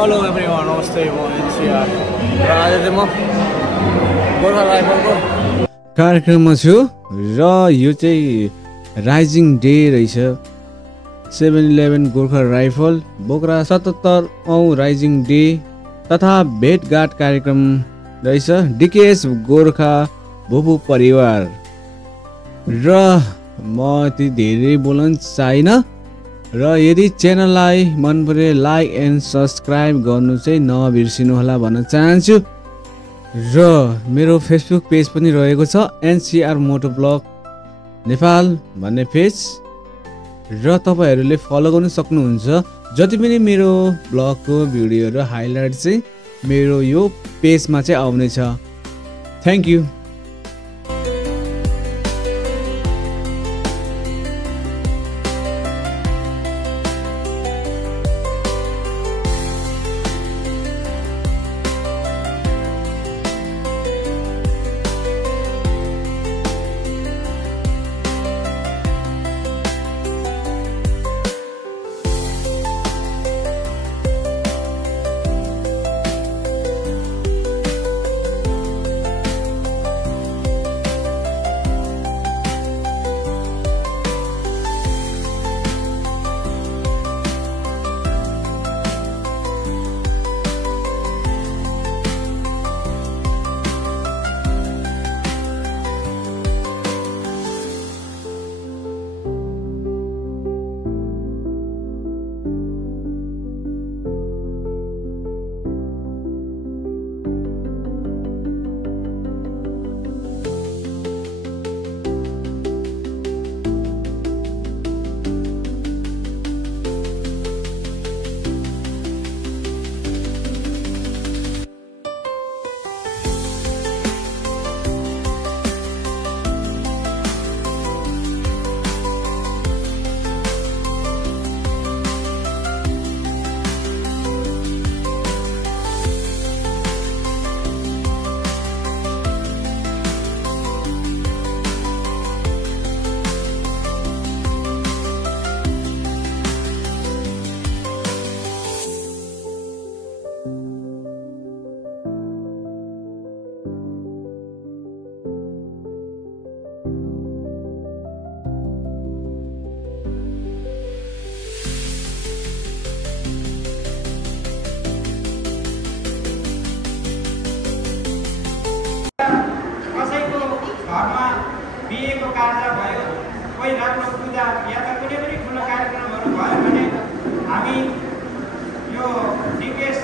Hello everyone, नमस्ते। म NCR र आज चाहिँ म गोर्खा राइफलको कार्यक्रममा छु र यो चाहिँ राइजिङ डे रहेछ। 711 गोर्खा राइफल बोक्रा 77औं राइजिङ डे तथा भेटघाट कार्यक्रम रहेछ। डिकेएस गोर्खा भुपु परिवार र म यति धेरै बोल्न चाहिन र यदि च्यानललाई मन परे लाइक एन्ड सब्सक्राइब गर्नु चाहिँ नबिर्सिनु होला भन्न चाहन्छु। र मेरो फेसबुक पेज पनि रहेको छ, एनसीआर मोटो ब्लग नेपाल भन्ने पेज, र तपाईहरूले फलो गर्न सक्नुहुन्छ। जति पनि मेरो ब्लगको भिडियोहरू हाइलाइट चाहिँ मेरो यो पेजमा चाहिँ आउनेछ। Thank you. बिहेको कार्य भयो, कोही राम्रो पूजा या त कुनै पनि ठुलो कार्यक्रमहरू भयो भने हामी यो डिकेएस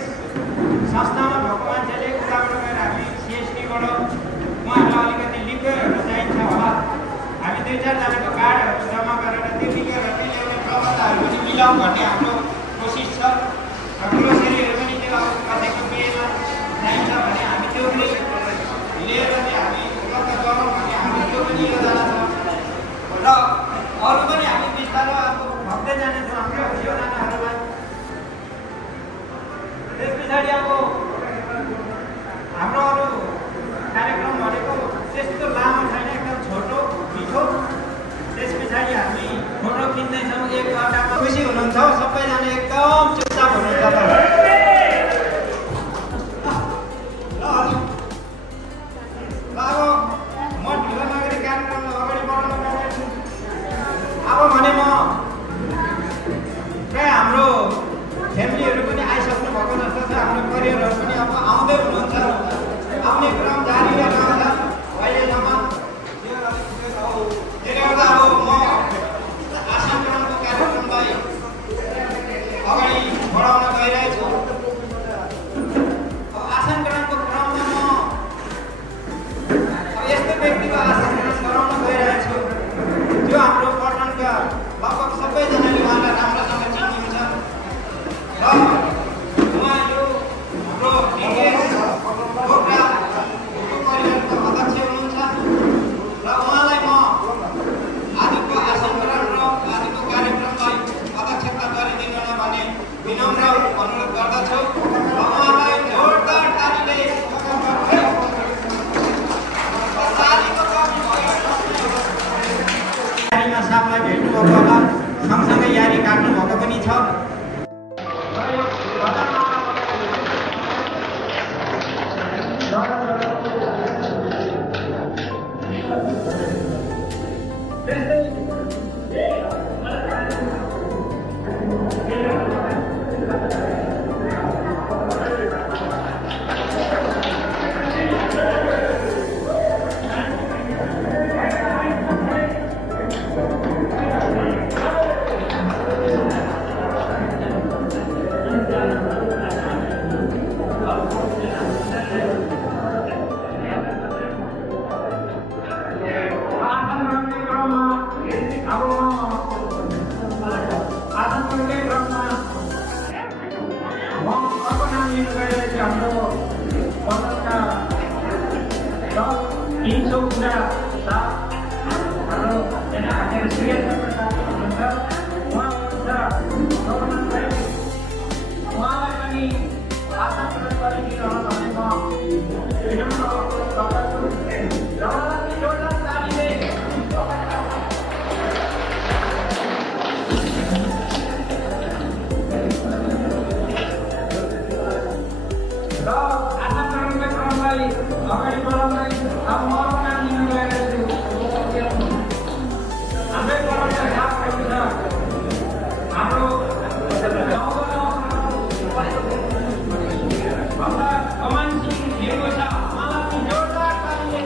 संस्थामा भएको मान्छेले उताबाट गएर हामी सिएसटीबाट उहाँहरूलाई अलिकति लिङ्कहरू चाहिन्छ होला, हामी 2-4 जनाको कार्डहरू जम्मा गरेर त्यो लिङ्कहरू पनि ल्याउने व्यवस्थाहरू पनि मिलाउँ भन्ने हाम्रो कोसिस छ। र ग्रोसरीहरू पनि त्यो कसैको बिहेमा चाहिन्छ भने हामी त्यो पनि लिएर चाहिँ हामी उपलब्ध गरौँ भन्ने हाम्रो त्यो पनि योजना छ। र अरू पनि हामी बिस्तारै अब भक्दै जानेछौँ हाम्रो योजनाहरूलाई। त्यस पछाडि अब हाम्रो अरू कार्यक्रम भनेको त्यस्तो लामो छैन, एकदम छोटो मिठो। त्यस पछाडि हामी फोटो खिच्दैछौँ, एकअर्कामा खुसी हुनुहुन्छ, सबैजना एकदम चुपचाप हुनुहुन्छ। अब भने म प्राय हाम्रो फ्यामिलीहरू पनि आइसक्नु भएको जस्तो छ, हाम्रो परिवारहरू पनि अब आउँदै हुनुहुन्छ, आउने क्रम जारी नै रहन्छ अहिलेसम्म। त्यसले गर्दा अब म आसान ग्रहणको कार्यक्रमलाई अगाडि बढाउन गइरहेको छु। हाम्रो पदकका 300 कुरा साथ हाम्रो यहाँ श्रीयन्त्र प्रसाद हुनुहुन्छ उहाँ हुनुहुन्छ उहाँलाई पनि आशा प्रकट गरिदिनु भने म विनम्र गर्दछु र जोरदार तालीले अगाडि बढाउँदै अब म नाम लिन गइरहेको छु हाम्रै परम्परा साथ रहेको छ हाम्रो भन्दा कमान सिंह दिएको छ उहाँलाई जोरदार तालीले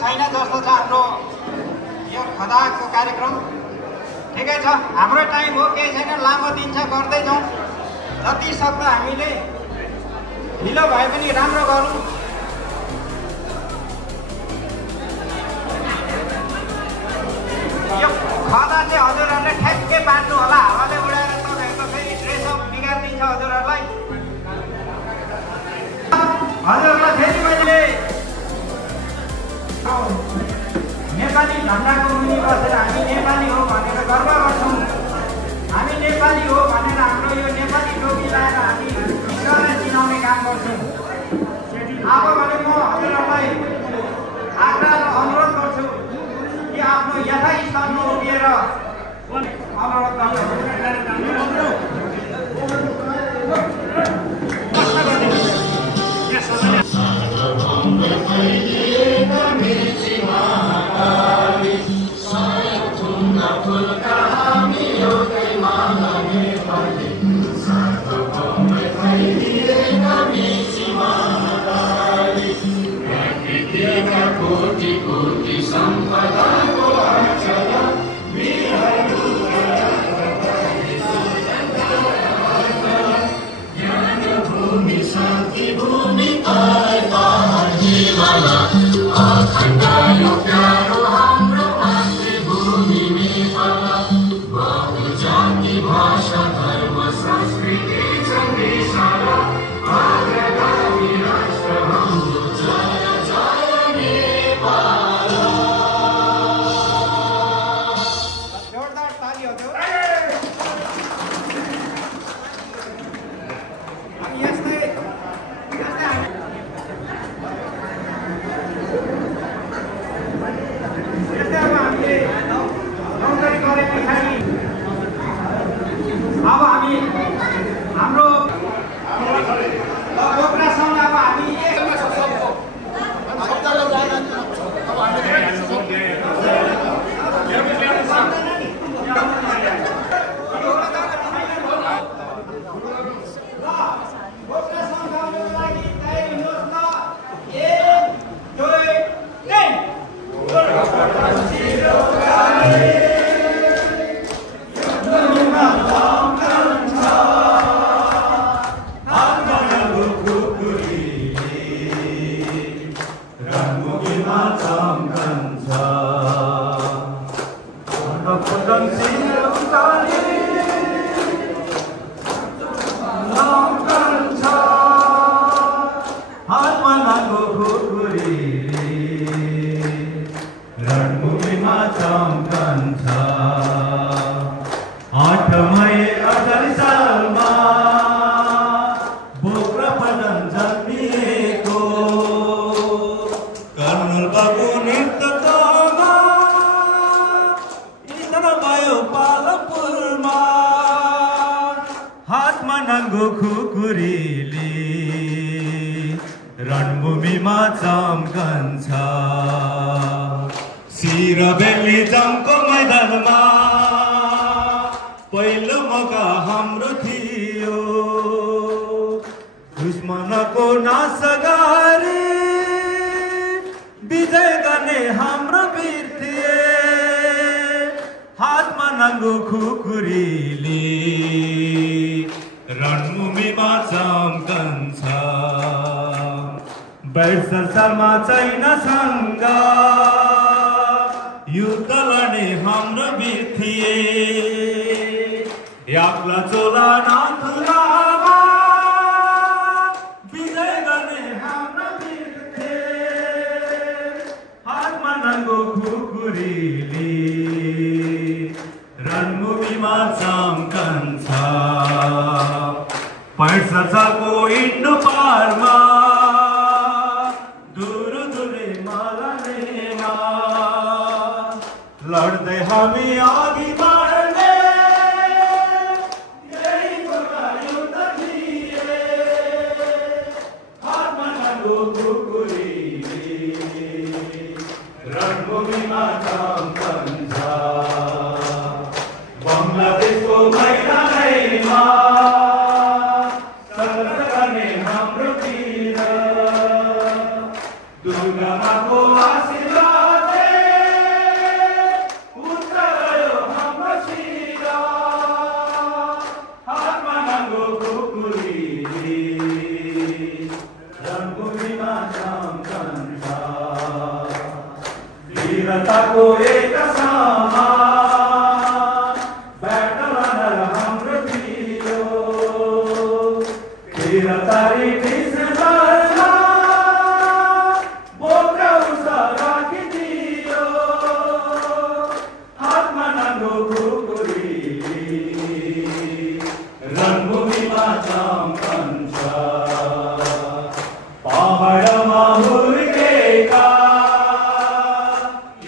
छैन जस्तो छ हाम्रो यो खदाको कार्यक्रम। ठिकै छ, हाम्रो टाइम हो, केही छैन, लामो दिन छ, गर्दै जाउँ। जति सक्दो हामीले ढिलो भए पनि राम्रो गरौँ। यो खदा चाहिँ हजुरहरूले ठ्याक्कै बाँड्नु होला, हावाले उडाएर तपाईँहरूको फेरि ड्रेसअप बिगारिदिन्छ हजुरहरूलाई। हजुरहरूलाई फेरि मैले नेपाली झन्डाको मुनि बसेर हामी नेपाली हो भनेर गर्व गर्छौँ। हामी नेपाली हो भनेर हाम्रो यो नेपाली टोपी लाएर हामी विश्वलाई चिनाउने काम गर्छौँ। अब भने म हजुरहरूलाई आग्रह र अनुरोध गर्छु कि आफ्नो यथास्थानमा उभिएर अनुरोध गर्छु। अब हामी हाम्रो बोक्रासँग अब हामी रणभूमिमा चम्कन्छ सिरबेली जङको मैदानमा पहिलो मौका हाम्रो थियो दुश्मनको नाश गरी विजय गर्ने हाम्रो वीर थिए हातमा नाङ्गो खुकुरीले रणभूमिमा चम्कन्छ 62 सालमा चाइनासँग युद्ध लड्ने हाम्रो वीर थिए याक्ला चोला नाथुलामा विजय गर्ने हाम्रो वीर थिए हातमा नाङ्गो खुकुरीले रणभूमिमा चम्कन्छ 65 सालको इन्डो पारमा लड्दै हामी अघि बढ्ने यही गोर्खा युद्ध थिए हातमा नाङ्गो खुकुरीले रणभूमिमा चम्कन्छ बङ्गलादेशको मैदानमा सङ्घर्ष गर्ने हाम्रो वीर दुर्गा माको आशीर्वाद को एक समान बैठल हाम्रो थियो तेरा तारी बिसरला बोक्रा उसा राखिदियो हातमा नाङ्गो खुकुरी रणभूमिमा चम्कन्छ पहाडमा हुर्केका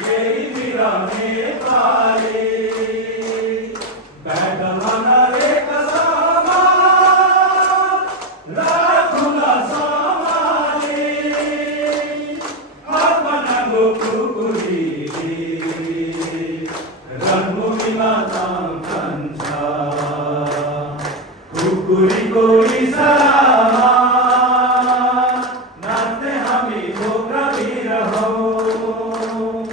यही बिरामी पाले बैठलमा नरेक समान राखुला समाले हातमा नाङ्गो खुकुरी रणभूमिमा चम्कन्छ खुकुरीको इसारामा नाच्दै हामी बोक्रा वीर हौं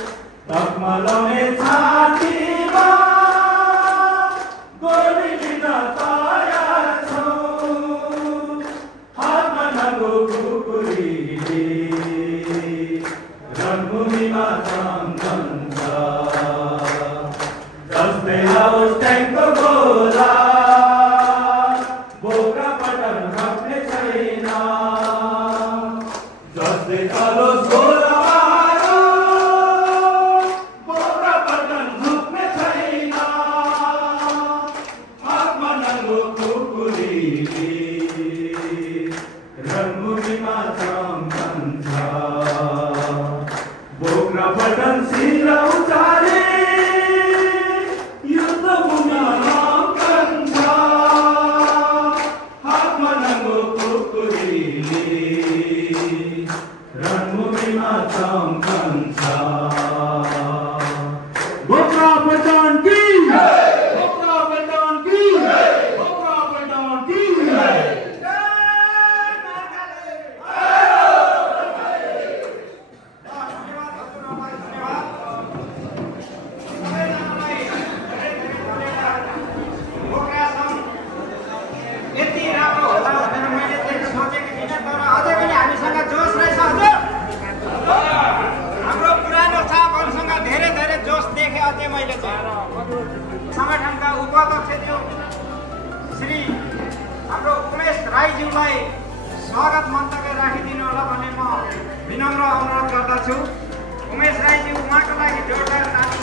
तकमलाउने छातीमा गोली लिन तयार छौं हातमा नाङ्गो खुकुरीले रणभूमिमा चम्कन्छ जस्तै आओस् ट्याङ्कको गोला बोक्रा पटन खप्ने छैन जस्तै चलोस् गोलाबारो बोक्रा पटन खप्ने छैन हातमा नाङ्गो खुकुरीले रणभूमिमा चम्कन्छ बोक्रा पटन शिर उचाले युद्धभूमिमा लम्कन्छ हातमा नाङ्गो खुकुरीले रणभूमिमा चम्कन्छ बोक्रा पटन की बोक्रा पटन की बोक्रा पटन की यति राम्रो होला भनेर मैले चाहिँ सोचेको थिइनँ तर अझै पनि हामीसँग जोस रहेछ हजुर हाम्रो पुरानो साहबहरूसँग धेरै धेरै जोस देखेँ अझै मैले चाहिँ सङ्गठनका उपाध्यक्ष श्री हाम्रो उमेश राईज्यूलाई स्वागत मन्तव्य राखिदिनु होला भन्ने म विनम्र अनुरोध गर्दछु उमेश राईज्यू उहाँको लागि जोरदार ताली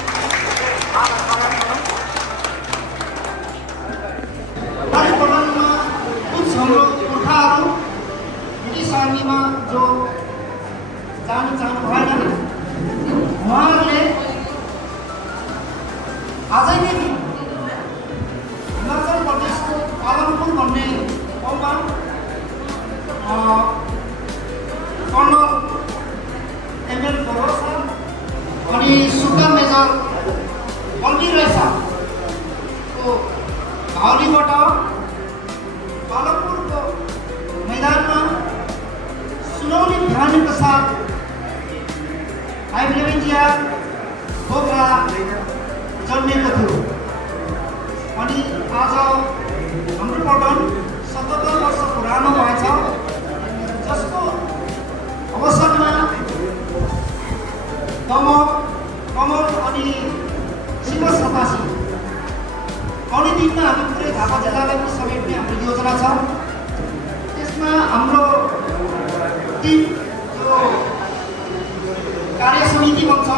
परिवर्तनमा कुछ हाम्रो पुर्खाहरू ब्रिटिस आर्मीमा जो जान चाहनु भएन उहाँहरूले आजै नै हिमाचल प्रदेशको पालनपुर भन्ने ठाउँमा कर्नल एमएल भरोसा अनि सुपर मेजर बलवीर रहेछको भावलीबाट पालनपुरको मैदानमा सुनौली ध्वनिका साथ हाइब्रिडिया बोक्रा जन्मेको थियो अनि आज हाम्रो पटन 77 वर्ष पुरानो भएछ जसको अवसरमा कमल अनि शिव सतासी आउने दिनमा हामी पुरै झापा जिल्लालाई पनि समेट्ने हाम्रो योजना छ त्यसमा हाम्रो टिम जो कार्य समिति बन्छ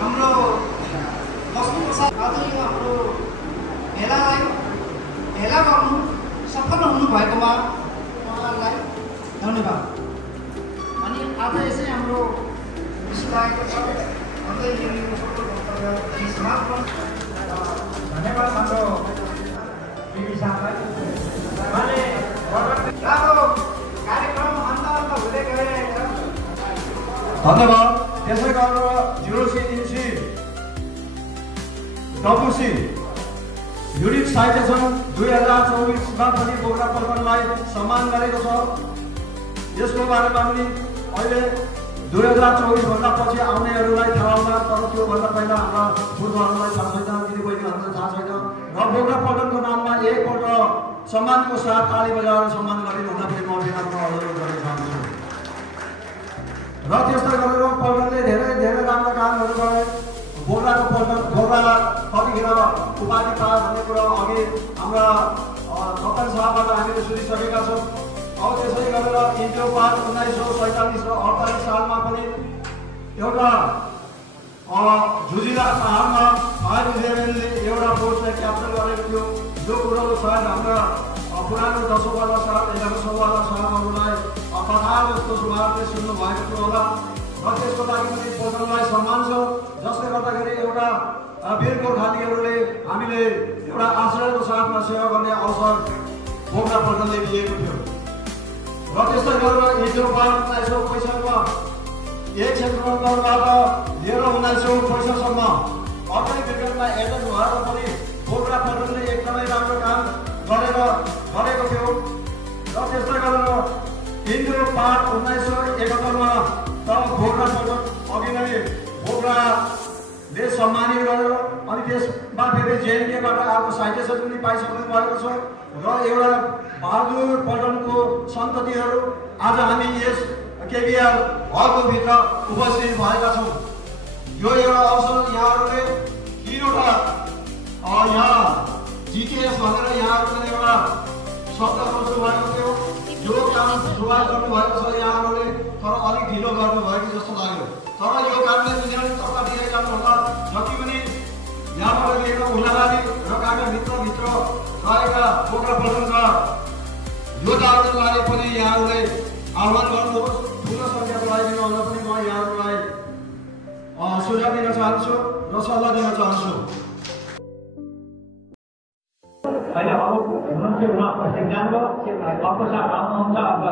हाम्रो लक्ष्मी प्रसाद आज यो हाम्रो भेला गर्नु सफल हुनुभएकोमा उहाँहरूलाई धन्यवाद अनि आज यसै हाम्रो विषय लागेको छ अन्त यो वक्तव्य समाप्त धन्यवाद हाम्रो बिबी साहबलाई उहाँले राम्रो कार्यक्रम अन्त हुँदै गइरहेको छ धन्यवाद त्यसै गरेर 06 इन्ची डब्लुसी युनिक साइटेसन 2024मा पनि बोक्रा पल्टनलाई सम्मान गरेको छ यसको बारेमा पनि अहिले 2024 भन्दा पछि आउनेहरूलाई थाहा होला तर त्योभन्दा पहिला हाम्रा पूर्वहरूलाई थाहा छैन दिदीबहिनीहरूलाई थाहा छैन र बोक्रा पल्टनको नाममा एकपल्ट सम्मानको साथ ताली बजाएर सम्मान गरिनु हुँदा पनि म विनम्र अनुरोध गर्न चाहन्छु र त्यस्तै गरेर पल्टनले धेरै धेरै राम्रो कामहरू गरे बोर्डाको पल्टन बोर्डा कतिखेर उपाधि पायो भन्ने कुरा अघि हाम्रा कप्तान साहबबाट हामीले सुनिसकेका छौँ। अब त्यसै गरेर इन्डियो पार्क 1947 र 48 सालमा पनि एउटा झुजिला पाहाडमा आइबिजेएमले एउटा पोस्टलाई क्याप्चर गरेको थियो। जो कुरो सायद हाम्रा पुरानो 10वाला साल 11वाला सालहरूलाई कथा जस्तो सुभाषले सुन्नु भएको थियो होला र त्यसको लागि पनि पोल्टनलाई सम्मान छ, जसले गर्दाखेरि एउटा वीर गोर्खालीहरूले हामीले एउटा आश्रयको साथमा सेवा गर्ने अवसर बोक्रा पोल्टनले दिएको थियो। र त्यस्तै गरेर इन्डियो पार्क 1965मा एक सेप्टेम्बरबाट लिएर 1965सम्म अर्कै क्रिकेटमा एजेन्ट भएर पनि बोक्रा पोल्टनले एकदमै राम्रो काम गरेको थियो। र त्यस्तै गरेर इन्डियो पार्क 1971मा तब बोक्रा पोल्टन अघि नै बोक्राले सम्मानित गर्यो अनि त्यसमा फेरि जेएनकेबाट आएको साइटेसन पनि पाइसक्नु भएको छ। र एउटा बहादुर पोल्टनको सन्ततिहरू आज हामी यस केबिआर हलको भित्र उपस्थित भएका छौँ। यो एउटा अवसर यहाँहरूले तीनवटा यहाँ जिटिएस भनेर यहाँहरूले एउटा शब्द रोज्नु भएको थियो। जो काम सुरुवात गर्नुभएको छ यहाँहरूले, तर अलिक ढिलो गर्नुभएको जस्तो लाग्यो। तर यो कामले निरन्तरता दिँदै जानुहोला। जति पनि यहाँबाट लिएर उल्लाबारी र कागजभित्र रहेका बोक्रा पोल्टनका योद्धाहरूलाई पनि यहाँहरूले आह्वान गर्नुहोस्। ठुलो सङ्ख्याको लागि आउन पनि म यहाँहरूलाई सुझाव दिन चाहन्छु र सल्लाह दिन चाहन्छु। अहिले अब हुनुहुन्थ्यो उहाँ उपस्थित जानुभयो। अर्को साहब आउनुहुन्छ, अब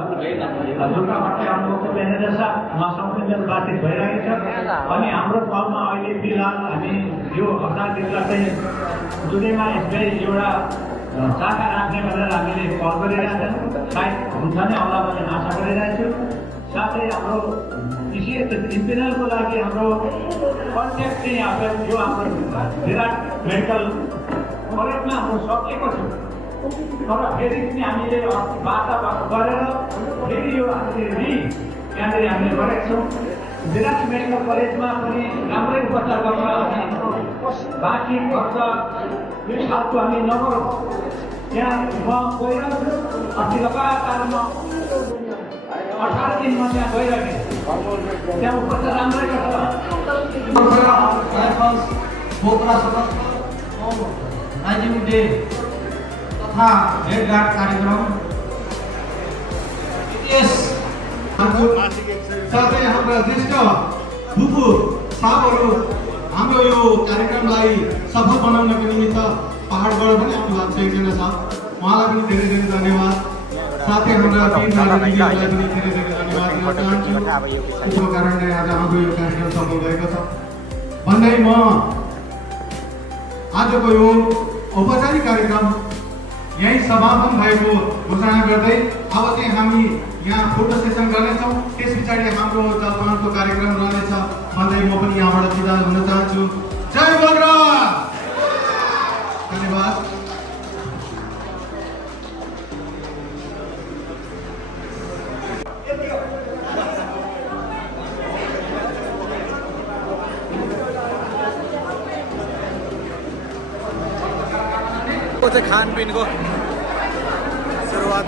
जुकाबाट आउनुहुन्छ म्यानेजर साहब, उहाँसँग मेरो बातचित भइरहेको छ। अनि हाम्रो तलमा अहिले फिलहाल हामी यो हप्ताभित्र चाहिँ जुलाईमा एसबिआई एउटा शाखा राख्ने भनेर हामीले कल गरिरहेका छौँ। सायद हुन्छ नै होला भन्ने आशा गरिरहेको छु। साथै हाम्रो इन्जिनियरको लागि हाम्रो कन्ट्याक्ट चाहिँ यो हाम्रो विराट मेडिकल कलेजमा हाम्रो सकिएको छ। तर फेरि पनि हामीले वार्ता गरेर फेरि यो हामीले त्यहाँनिर हामीले गरेका छौँ। विराट मेडिकल कलेजमा पनि राम्रै उपचार गर्न बाँकी खर्च यो सालको हामी नगरौँ। त्यहाँ म गएर अस्ति लगातारमा 18 दिनमा त्यहाँ गइरहेँ। त्यहाँ उपचार राम्रै गर्छ। राइजिङ डे तथा भेटघाट कार्यक्रम साथै हाम्रा ज्येष्ठ फुपू साहबहरू हाम्रो यो कार्यक्रमलाई सफल बनाउनको निमित्त पहाडबाट पनि आउनु भएको छ एकजना छ, उहाँलाई पनि धेरै धेरै धन्यवाद। साथै हाम्रा टिम राजनीतिहरूलाई पनि धेरै धेरै धन्यवाद दिन चाहन्छु। त्यसको कारणले आज हाम्रो यो कार्यक्रम सफल भएको छ भन्दै म आजको यो औपचारिक कार्यक्रम यही समापन भएको घोषणा गर्दै अब चाहिँ हामी यहाँ फोटो सेसन गर्नेछौँ। त्यस पछाडि हाम्रो जलपानको कार्यक्रम रहनेछ भन्दै म पनि यहाँबाट विदा हुन चाहन्छु। जय बोक्रा। धन्यवाद। खानपिनको सुरुवात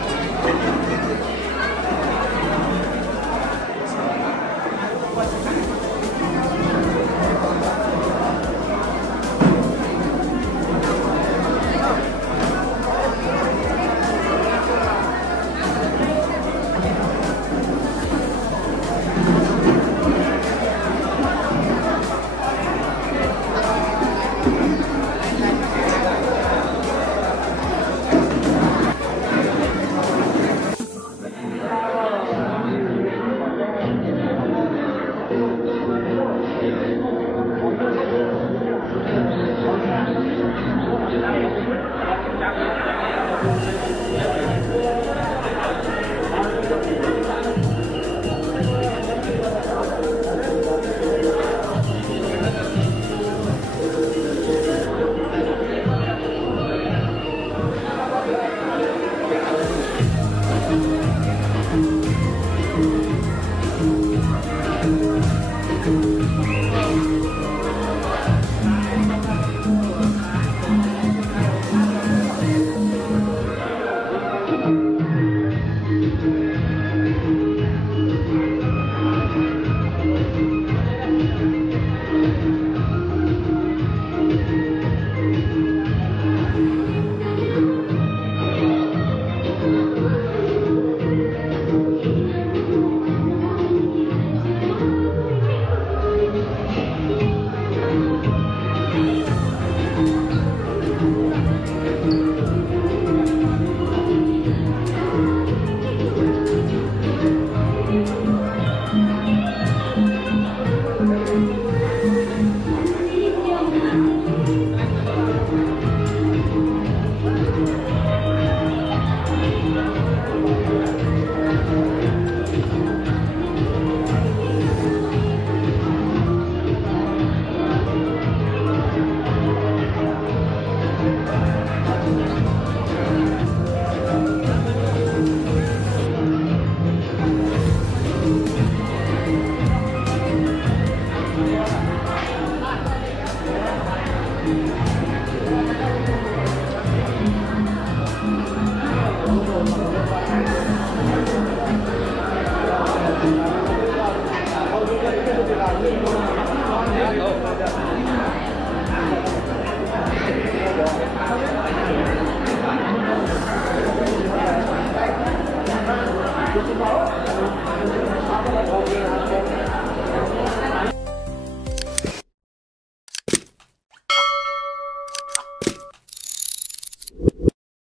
Thank you.